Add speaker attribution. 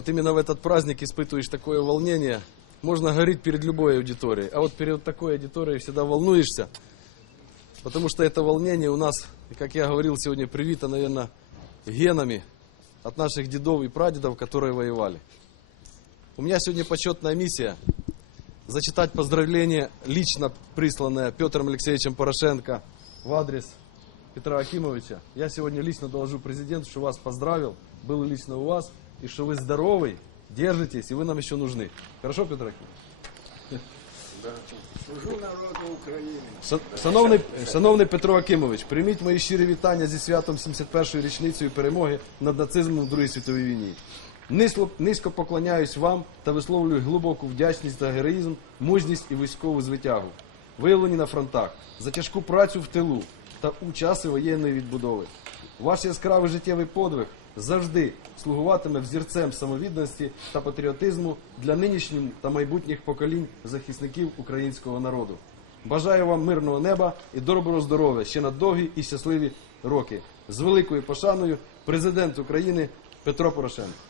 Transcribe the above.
Speaker 1: Вот именно в этот праздник испытываешь такое волнение. Можно гореть перед любой аудиторией, а вот перед такой аудиторией всегда волнуешься, потому что это волнение у нас, как я говорил сегодня, привито, наверное, генами от наших дедов и прадедов, которые воевали. У меня сегодня почетная миссия зачитать поздравление, лично присланное Петром Алексеевичем Порошенко в адрес Петра Акимовича. Я сегодня лично доложу президенту, что вас поздравил, был лично у вас, и что вы здоровый, держитесь, и вы нам еще нужны. Хорошо, Петр Акимович?
Speaker 2: Служу народу України.
Speaker 1: Ша- Шановний, шановний Петро Акимович, прийміть мої щирі вітання зі святом 71-ї річницею перемоги над нацизмом в Другій світовій війні. Низько, низько поклоняюсь вам та висловлюю глибоку вдячність за героїзм, мужність і військову звитягу, виявлені на фронтах, за тяжку працю в тилу та у часи воєнної відбудови. Ваш яскравий життєвий подвиг завжди слугуватиме взірцем самовідданості та патріотизму для нинішніх та майбутніх поколінь захисників українського народу. Бажаю вам мирного неба і доброго здоров'я ще на довгі і щасливі роки. З великою пошаною президент України Петро Порошенко.